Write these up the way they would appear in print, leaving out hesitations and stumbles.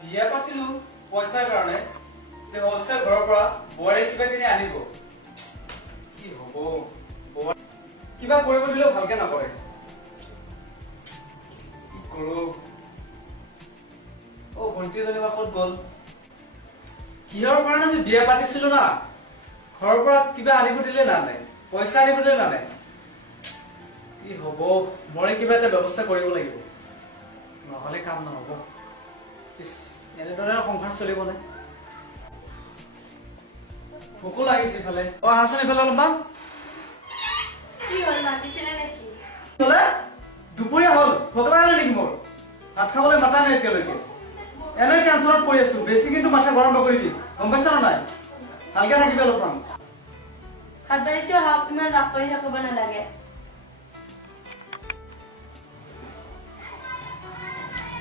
বিয়া পাতিলো পইচাৰ কাৰণে যে অৱশ্যে ঘৰৰ পৰা বোৱাৰী কিবা কিনি আনিব কি হব কিবা কৰিব দিলেও ভালকে নকৰে কি কৰো ও ভণ্টি জনিবা ক'ত গ'ল কিহৰ কাৰণে যে বিয়া পাতিছিলো না ঘৰৰ পৰা কিবা আনিব দিলে না নাই পইচা আনিব দিলে না নাই কি হব মই কিবা এটা ব্যৱস্থা কৰিব লাগিব নহলে কাম নহব এনেদৰে সংসাৰ চলিব নাই ভোকো লাগিছে ফালে আহাচোন এইফালে অলপমান কি হ'ল মাতিছিলে নেকি হলে দুপৰীয়া হ'ল ভোক লাগিলে নেকি মোৰ ভাত খাবলৈ মাতা নাই এতিয়ালৈকে এনে টেনচনত পৰি আছো বেছি কিন্তু মাথা গৰম নকৰিবি গম পাইছা নে নাই ভালকে থাকিবি অলপমান ভাত বাঢ়িছো হওক ইমান লাভ কৰি থাকিব নালাগে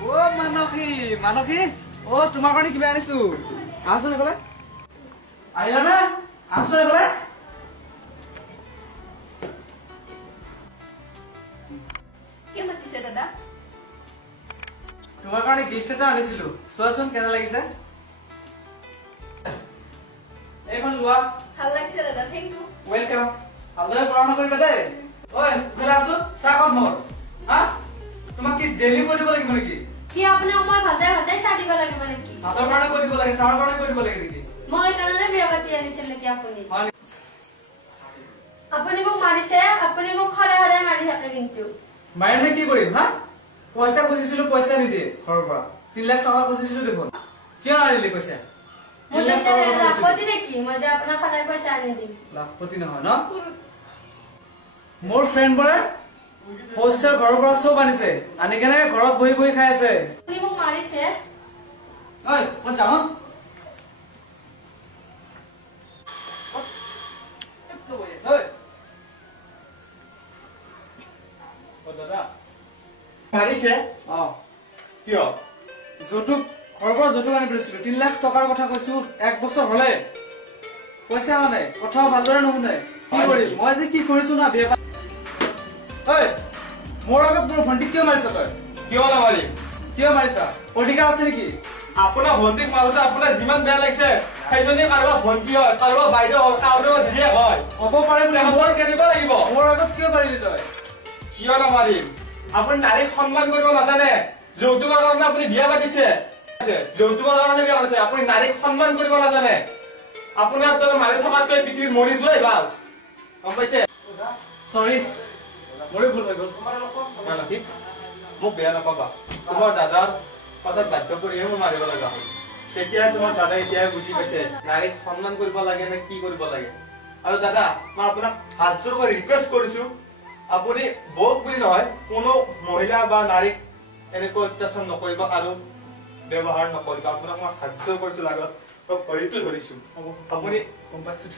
ও মানসী ও তোমাৰ কাৰণে কিবা আনিছো আহাচোন এইফালে আহিলা নে আহাচোন এইফালে কি মাতিছে দাদা তোমাৰ কাৰণে গিফ্ট এটা আনিছিলো চোৱাচোন কেনে লাগিছে এইখন লোৱা ভাল লাগিছে দাদা থেংক ইউ ওয়েলকাম ভালদৰে পঢ়া কৰিবা দেই ঐ এইফালে আছোন চাহ খাম মোৰ হা তোমাক কি ডেইলি কৰি দিব লাগিব নেকি কি আপোনাক মই ভালদৰে চাহ দিব লাগিব নেকি ভাতৰ কাৰণে কৰি দিব লাগে চাহৰ কাৰণে কৰি দিব লাগে নেকি মই এইকাৰণে বিয়া পাতি আনিছিল নেকি আপুনি মোক মাৰিছে আপুনি মোক সদায় সদায় মাৰি থাকে কিন্তু মাৰিলে কি কৰিম হা পইচা খুজিছিলো পইচা নিদিয়ে ঘৰৰ পৰা 3 লাখ টকা খুজিছিলো দেখোন কিয় আনিলি পইচা লাখপতি নেকি মই যে আপোনাক সদায় পইচা আনি দিম লাখপতি নহয় ন মোৰ ফ্ৰেণ্ডবোৰে পইচা ঘৰৰ পৰা চব আনিছে আনি কেনে ঘৰত বহি বহি খাই আছে আপুনি মোক মাৰিছে ঐ ক'ত যাম মাৰিছে কিয় যৌতুক ঘৰৰ পৰা যৌতুক আনি পেলাইছিলো 3 লাখ টকাৰ কথা কৈছো 1 বছৰ হলে পইচা মানে কথাও ভালদৰে নুশুনে কি কৰিম মই যে কি কৰিছো না বিয়া মোৰ আগত মোৰ ভণ্টিক কিয় মাৰিছ তই কিয় নামাৰি কিয় মাৰিছা অধিকাৰ আছে নেকি আপোনাৰ ভণ্টিক মাৰোতে আপোনাৰ যিমান বেয়া লাগিছে সেইজনী কাৰোবাৰ ভণ্টি হয় কাৰোবাৰ বাইদেউ হয় কাৰোবাৰ জীয়েক হয় হ'ব পাৰে বুলি মোৰ কেনেকুৱা লাগিব মোৰ আগত কিয় মাৰিলি তই কিয় নামাৰিম আপুনি নাৰীক সন্মান কৰিব নাজানে যৌতুকৰ কাৰণে আপুনি বিয়া পাতিছে যৌতুকৰ কাৰণে বিয়া পাতিছে আপুনি নাৰীক সন্মান কৰিব নাজানে আপোনাৰ দৰে মাৰি থকাতকৈ পৃথিৱীত মৰি যোৱাই ভাল গম পাইছে সৰি মোৰে ভুল হৈ গ'ল মোক বেয়া নাপাবা তোমাৰ দাদাৰ কথাত বাধ্য কৰিহে মই মাৰিব লগা হ'ল তেতিয়া তোমাৰ দাদাই এতিয়াই বুজি পাইছে নাৰীক সন্মান কৰিব লাগে নে কি কৰিব লাগে আৰু দাদা মই আপোনাক হাত জোৰ কৰি ৰিকুৱেষ্ট কৰিছো আপুনি বৌক বুলি নহয় কোনো মহিলা বা নাৰীক এনেকৈ অত্যাচাৰ নকৰিব আৰু ব্যৱহাৰ নকৰিব আপোনাক মই হাত জোৰ কৰিছো লাগত মই ভৰিটো ধৰিছো আপুনি গম পাইছো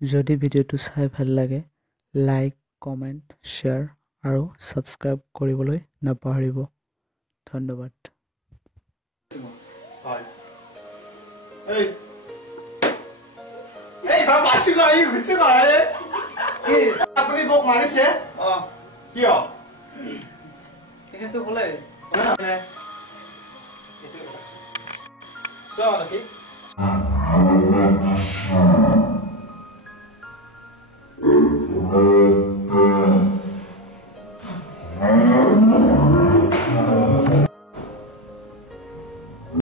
যদি ভিডিঅ'টো চাই ভাল লাগে লাইক কমেণ্ট শ্বেয়াৰ আৰু ছাবস্ক্ৰাইব কৰিবলৈ নাপাহৰিব ধন্যবাদ হয় এই ভাই বাসি নাই গুছি নাই কি আপুনি মোক মাৰিছে কিয় কিন্তু বলে So, okay.